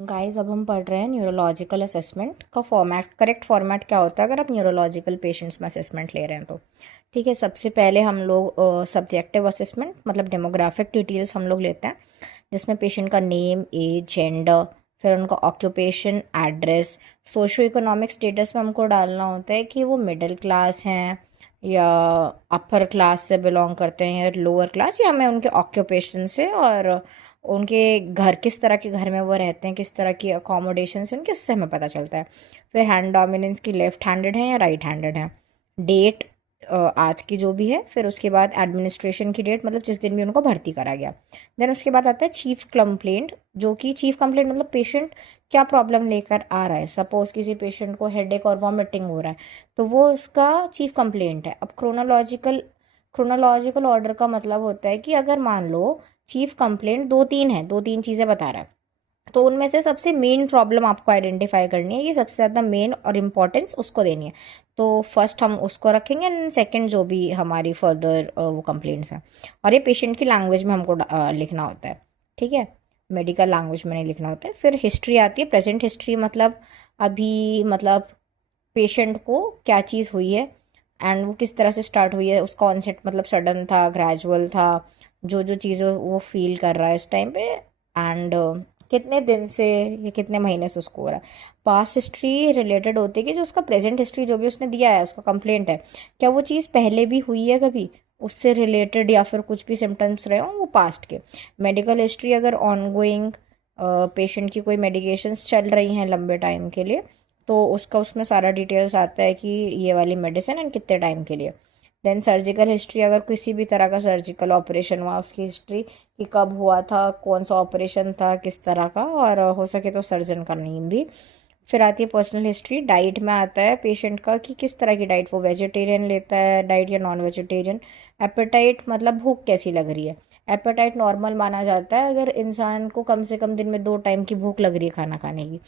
Guys अब हम पढ़ रहे हैं न्यूरोलॉजिकल असेसमेंट का फॉर्मेट। करेक्ट फॉर्मेट क्या होता है अगर आप न्यूरोलॉजिकल पेशेंट्स में असेसमेंट ले रहे हैं तो ठीक है। सबसे पहले हम लोग सब्जेक्टिव असेसमेंट मतलब डेमोग्राफिक डिटेल्स हम लोग लेते हैं, जिसमें पेशेंट का नेम, एज, जेंडर, फिर उनका occupation, address, socio economic status में हमको डालना होता है कि वो मिडिल क्लास हैं या अपर क्लास से बिलोंग करते हैं या लोअर क्लास, या हमें उनके ऑक्यूपेशन से और उनके घर किस तरह के घर में वो रहते हैं, किस तरह की अकोमोडेशन है उनके, उससे हमें पता चलता है। फिर हैंड डोमिनेंस की लेफ्ट हैंडेड है या राइट हैंडेड है, डेट आज की जो भी है, फिर उसके बाद एडमिनिस्ट्रेशन की डेट मतलब जिस दिन भी उनको भर्ती करा गया। देन उसके बाद आता है चीफ कंप्लेंट, जो कि चीफ कंप्लेंट मतलब पेशेंट क्या प्रॉब्लम लेकर आ रहा है। सपोज किसी पेशेंट को हेडेक और वॉमिटिंग हो रहा है तो वो उसका चीफ कंप्लेंट है। अब क्रोनोलॉजिकल ऑर्डर का मतलब होता है कि अगर मान लो चीफ कंप्लेंट दो तीन है, दो तीन चीज़ें बता रहा है, तो उनमें से सबसे मेन प्रॉब्लम आपको आइडेंटिफाई करनी है, ये सबसे ज़्यादा मेन और इम्पोर्टेंस उसको देनी है। तो फर्स्ट हम उसको रखेंगे एंड सेकंड जो भी हमारी फर्दर वो कंप्लेंट्स हैं। और ये पेशेंट की लैंग्वेज में हमको लिखना होता है, ठीक है, मेडिकल लैंग्वेज में नहीं लिखना होता है। फिर हिस्ट्री आती है, प्रेजेंट हिस्ट्री मतलब अभी मतलब पेशेंट को क्या चीज़ हुई है एंड वो किस तरह से स्टार्ट हुई है, उसका ऑनसेट मतलब सडन था, ग्रेजुअल था, जो जो चीज़ें वो फील कर रहा है इस टाइम पे, एंड कितने दिन से या कितने महीने से उसको हो रहा है। पास्ट हिस्ट्री रिलेटेड होती है कि जो उसका प्रेजेंट हिस्ट्री जो भी उसने दिया है, उसका कंप्लेंट है, क्या वो चीज़ पहले भी हुई है कभी उससे रिलेटेड, या फिर कुछ भी सिम्टम्स रहे हों वो पास्ट के। मेडिकल हिस्ट्री अगर ऑनगोइंग पेशेंट की कोई मेडिकेशंस चल रही हैं लंबे टाइम के लिए तो उसका उसमें सारा डिटेल्स आता है कि ये वाली मेडिसिन एंड कितने टाइम के लिए। देन सर्जिकल हिस्ट्री, अगर किसी भी तरह का सर्जिकल ऑपरेशन हुआ उसकी हिस्ट्री कि कब हुआ था, कौन सा ऑपरेशन था, किस तरह का, और हो सके तो सर्जन का नेम भी। फिर आती है पर्सनल हिस्ट्री। डाइट में आता है पेशेंट का कि किस तरह की डाइट वो वेजिटेरियन लेता है डाइट या नॉन वेजिटेरियन। एपेटाइट मतलब भूख कैसी लग रही है। एपेटाइट नॉर्मल माना जाता है अगर इंसान को कम से कम दिन में 2 टाइम की भूख लग रही है खाना खाने की।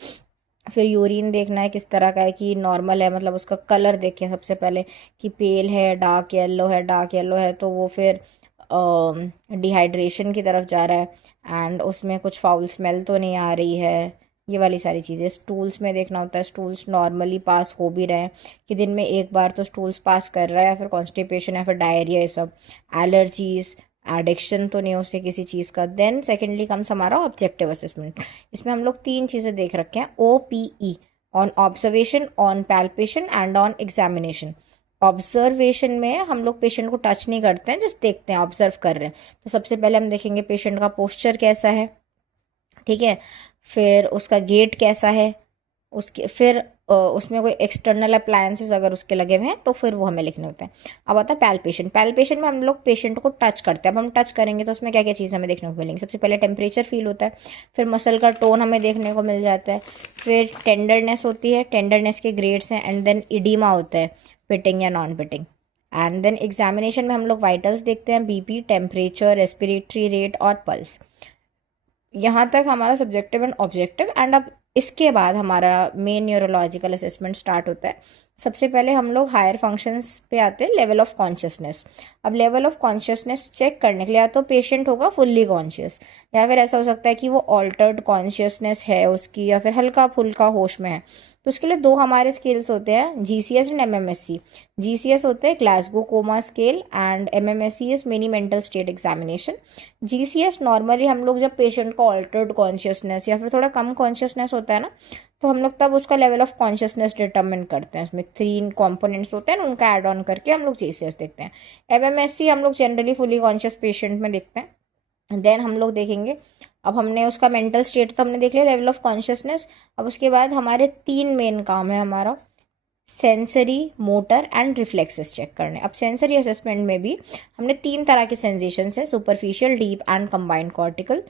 फिर यूरिन देखना है किस तरह का है, कि नॉर्मल है मतलब उसका कलर देखें सबसे पहले कि पेल है, डार्क येलो है, डार्क येलो है तो वो फिर डिहाइड्रेशन की तरफ जा रहा है एंड उसमें कुछ फाउल स्मेल तो नहीं आ रही है। ये वाली सारी चीज़ें स्टूल्स में देखना होता है, स्टूल्स नॉर्मली पास हो भी रहे हैं कि दिन में एक बार तो स्टूल्स पास कर रहा है, या फिर कॉन्स्टिपेशन या फिर डायरिया, ये सब। एलर्जीज, एडिक्शन तो नहीं है उससे किसी चीज़ का। देन सेकेंडली कम्स हमारा ऑब्जेक्टिव असेसमेंट। इसमें हम लोग 3 चीज़ें देख रखे हैं, OPE, on observation, on palpation and on examination. Observation में हम लोग पेशेंट को टच नहीं करते हैं, जस्ट देखते हैं, ऑब्जर्व कर रहे हैं। तो सबसे पहले हम देखेंगे पेशेंट का पोस्चर कैसा है, ठीक है, फिर उसका गेट कैसा है, उसके फिर उसमें कोई एक्सटर्नल अप्लायंसेस अगर उसके लगे हुए हैं तो फिर वो हमें लिखने होते हैं। अब आता है पैल्पेशन। पैल्पेशन में हम लोग पेशेंट को टच करते हैं। अब हम टच करेंगे तो उसमें क्या क्या चीज़ हमें देखने को मिलेंगी। सबसे पहले टेम्परेचर फील होता है, फिर मसल का टोन हमें देखने को मिल जाता है, फिर टेंडरनेस होती है, टेंडरनेस के ग्रेड्स हैं, एंड देन इडीमा होता है, पिटिंग या non pitting. And then examination में हम लोग वाइटल्स देखते हैं, BP, टेम्परेचर, रेस्पिरेटरी रेट और पल्स। यहाँ तक हमारा सब्जेक्टिव एंड ऑब्जेक्टिव। एंड अब इसके बाद हमारा मेन न्यूरोलॉजिकल असेसमेंट स्टार्ट होता है। सबसे पहले हम लोग हायर फंक्शंस पे आते हैं, लेवल ऑफ कॉन्शियसनेस। अब लेवल ऑफ कॉन्शियसनेस चेक करने के लिए या तो पेशेंट होगा फुल्ली कॉन्शियस, या फिर ऐसा हो सकता है कि वो ऑल्टर्ड कॉन्शियसनेस है उसकी, या फिर हल्का फुल्का होश में है। तो उसके लिए 2 हमारे स्केल्स होते हैं, GCS एंड MMSE। GCS होते हैं Glasgow coma scale and MMSE is mini mental state examination. GCS normally हम लोग जब पेशेंट को ऑल्टर्ड कॉन्शियसनेस या फिर थोड़ा कम कॉन्शियसनेस होता है ना, तो हम लोग तब उसका लेवल ऑफ कॉन्शियसनेस डिटरमिन करते हैं। इसमें 3 कॉम्पोनेंट्स होते हैं, उनका ऐड ऑन करके हम लोग GCS देखते हैं। MMSE हम लोग जनरली फुली कॉन्शियस पेशेंट में देखते हैं। देन हम लोग देखेंगे, अब हमने उसका मेंटल स्टेट तो हमने देख लिया, लेवल ऑफ कॉन्शियसनेस। अब उसके बाद हमारे 3 मेन काम है हमारा, sensory, motor and reflexes check करने। अब सेंसरी असेसमेंट में भी हमने 3 तरह के सेंसेशंस हैं, superficial, deep and combined cortical.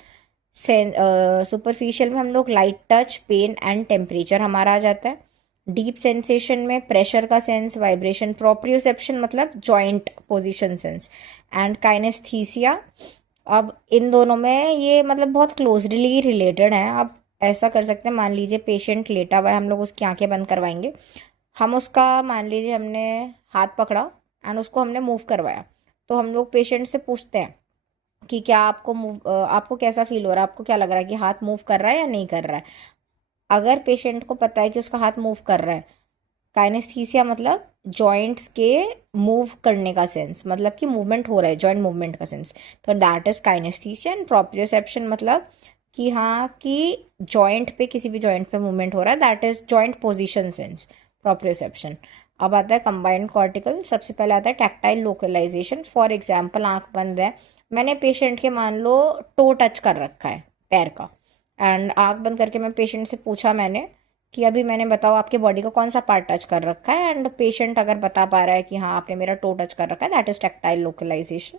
Superficial में हम लोग light touch, pain and temperature हमारा आ जाता है। डीप सेंसेशन में प्रेशर का सेंस, वाइब्रेशन, प्रोप्रियोसेप्शन मतलब joint position sense, and kinaesthesia. अब इन दोनों में ये मतलब बहुत क्लोजली रिलेटेड हैं। अब ऐसा कर सकते हैं, मान लीजिए पेशेंट लेटा हुआ है, हम लोग उसकी आंखें बंद करवाएंगे, हम उसका मान लीजिए हमने हाथ पकड़ा एंड उसको हमने मूव करवाया, तो हम लोग पेशेंट से पूछते हैं कि क्या आपको आपको कैसा फील हो रहा है, आपको क्या लग रहा है कि हाथ मूव कर रहा है या नहीं कर रहा है। अगर पेशेंट को पता है कि उसका हाथ मूव कर रहा है, काइनेस्थीसिया मतलब जॉइंट्स के मूव करने का सेंस, मतलब कि मूवमेंट हो रहा है, जॉइंट मूवमेंट का सेंस, तो दैट इज काइनेस्थीसिया। एंड प्रोप्रियोसेप्शन मतलब कि हाँ कि जॉइंट पे, किसी भी जॉइंट पे मूवमेंट हो रहा है, that is joint position sense, proprioception. अब आता है कंबाइंड कॉर्टिकल। सबसे पहले आता है टैक्टाइल लोकलाइजेशन। फॉर एग्जाम्पल, आंख बंद है, मैंने पेशेंट के मान लो टो टच कर रखा है पैर का, एंड आंख बंद करके मैं पेशेंट से पूछा मैंने कि अभी मैंने बताओ आपके बॉडी का कौन सा पार्ट टच कर रखा है, एंड पेशेंट अगर बता पा रहा है कि हाँ आपने मेरा टो टच कर रखा है, दैट इज टैक्टाइल लोकलाइजेशन।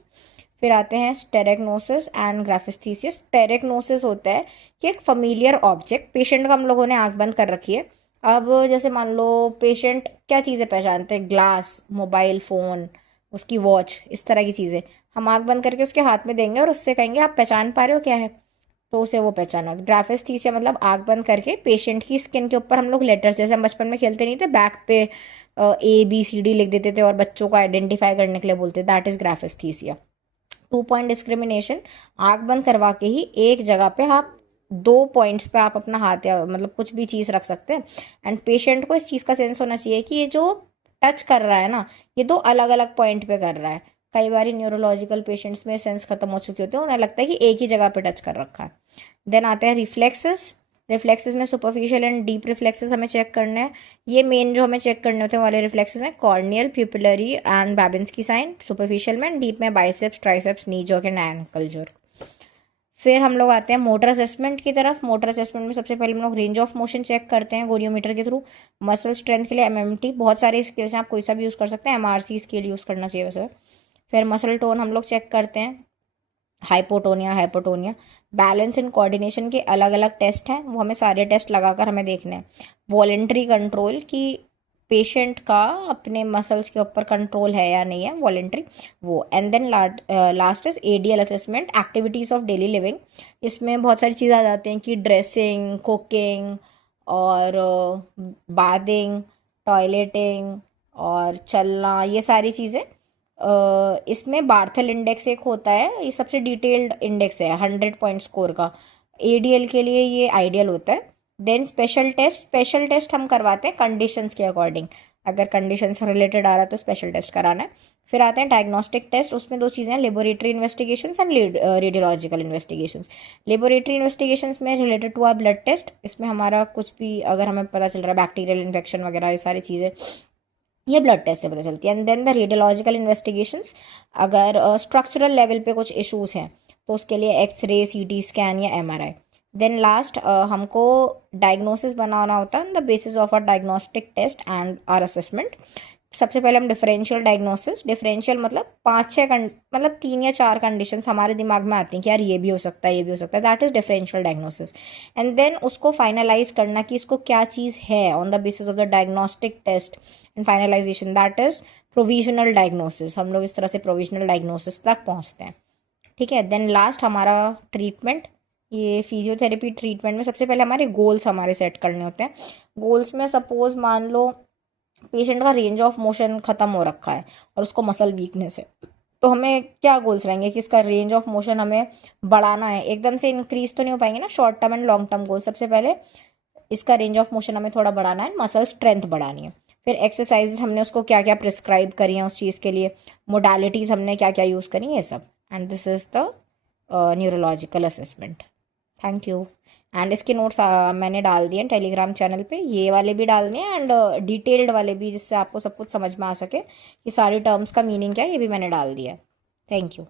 फिर आते हैं स्टेरेक्नोसिस एंड ग्राफिस्थीसिस। स्टेरेक्नोसिस होता है कि एक फमीलियर ऑब्जेक्ट, पेशेंट का हम लोगों ने आंख बंद कर रखी है, अब जैसे मान लो पेशेंट क्या चीज़ें पहचानते हैं, ग्लास, मोबाइल फ़ोन, उसकी वॉच, इस तरह की चीज़ें हम आंख बंद करके उसके हाथ में देंगे और उससे कहेंगे आप पहचान पा रहे हो क्या है, तो उसे वो पहचाना। ग्राफिस्थीसिया मतलब आंख बंद करके पेशेंट की स्किन के ऊपर हम लोग लेटर्स, जैसे हम बचपन में खेलते नहीं थे बैक पे ABCD लिख देते थे और बच्चों को आइडेंटिफाई करने के लिए बोलते, दैट इज ग्राफिस्थीसिया। 2 पॉइंट डिस्क्रिमिनेशन, आंख बंद करवा के ही एक जगह पे आप 2 पॉइंट्स पे आप अपना हाथ या मतलब कुछ भी चीज़ रख सकते हैं, एंड पेशेंट को इस चीज़ का सेंस होना चाहिए कि ये जो टच कर रहा है ना, ये 2 अलग अलग पॉइंट पे कर रहा है। कई बार न्यूरोलॉजिकल पेशेंट्स में सेंस खत्म हो चुके होते हैं, उन्हें लगता है कि एक ही जगह पे टच कर रखा है। देन आते हैं रिफ्लेक्सेस। रिफ्लेक्सेस में सुपरफिशियल एंड डीप रिफ्लेक्सेस हमें चेक करने हैं। ये मेन जो हमें चेक करने होते हैं वाले रिफ्लेक्सेस हैं, corneal, pupillary and Babinski sign superficial में, एंड डीप में biceps, triceps, knee jerk and ankle jerk. फिर हम लोग आते हैं मोटर असेसमेंट की तरफ। मोटर असेसमेंट में सबसे पहले हम लोग रेंज ऑफ मोशन चेक करते हैं गोरियोमीटर के थ्रू। मसल स्ट्रेंथ के लिए MMT, बहुत सारे स्केल्स हैं, आप कोई सा भी यूज़ कर सकते हैं, MRC स्केल यूज़ करना चाहिए वैसे। फिर मसल टोन हम लोग चेक करते हैं, hypotonia, hypotonia. Balance and coordination के अलग अलग टेस्ट हैं, वो हमें सारे टेस्ट लगाकर हमें देखने हैं। वॉलेंट्री कंट्रोल, कि पेशेंट का अपने मसल्स के ऊपर कंट्रोल है या नहीं है, वॉलेंट्री वो। And then last is ADL assessment, activities of daily living. इसमें बहुत सारी चीज़ें आ जाती हैं कि ड्रेसिंग, कुकिंग और बाथिंग, टॉयलेटिंग और चलना, ये सारी चीज़ें। इसमें बार्थल इंडेक्स एक होता है, ये सबसे डिटेल्ड इंडेक्स है 100 पॉइंट स्कोर का। ADL के लिए ये आइडियल होता है। देन स्पेशल टेस्ट हम करवाते हैं कंडीशंस के अकॉर्डिंग, अगर कंडीशन से रिलेटेड आ रहा है तो स्पेशल टेस्ट कराना है। फिर आते हैं डायग्नोस्टिक टेस्ट, उसमें 2 चीज़ें हैं, laboratory investigations and radiological investigations. Laboratory investigations में related to uh blood test, इसमें हमारा कुछ भी अगर हमें पता चल रहा है बैक्टीरियल इन्फेक्शन वगैरह, ये सारी चीज़ें ये ब्लड टेस्ट से पता चलती है। And then the radiological investigations, अगर स्ट्रक्चरल लेवल पे कुछ इश्यूज हैं तो उसके लिए एक्सरे, CT स्कैन या MRI। देन लास्ट हमको डायग्नोसिस बनाना होता है the basis of our diagnostic test and our assessment. सबसे पहले हम डिफरेंशियल डायग्नोसिस, डिफरेंशियल मतलब 5-6 मतलब 3 या 4 कंडीशंस हमारे दिमाग में आती हैं कि यार ये भी हो सकता है, ये भी हो सकता है, that is differential diagnosis. And then उसको फाइनलाइज करना कि इसको क्या चीज़ है on the basis of the diagnostic test and finalisation, that is provisional diagnosis. हम लोग इस तरह से प्रोविजनल डायग्नोसिस तक पहुँचते हैं, ठीक है। देन लास्ट हमारा ट्रीटमेंट, ये फिजियोथेरेपी ट्रीटमेंट में सबसे पहले हमारे गोल्स हमारे सेट करने होते हैं। गोल्स में सपोज मान लो पेशेंट का रेंज ऑफ मोशन ख़त्म हो रखा है और उसको मसल वीकनेस है, तो हमें क्या गोल्स रहेंगे कि इसका रेंज ऑफ मोशन हमें बढ़ाना है, एकदम से इंक्रीज तो नहीं हो पाएंगे ना, short term and long term goal. सबसे पहले इसका रेंज ऑफ मोशन हमें थोड़ा बढ़ाना है, मसल स्ट्रेंथ बढ़ानी है। फिर एक्सरसाइज हमने उसको क्या क्या प्रिस्क्राइब करी हैं उस चीज़ के लिए, मोडालिटीज़ हमने क्या क्या यूज़ करी, ये सब। And this is the neurological assessment. Thank you. And इसके नोट्स मैंने डाल दिए टेलीग्राम चैनल पे, ये वाले भी डालने हैं एंड डिटेल्ड वाले भी, जिससे आपको सब कुछ समझ में आ सके कि सारी टर्म्स का मीनिंग क्या है, ये भी मैंने डाल दिया है। Thank you.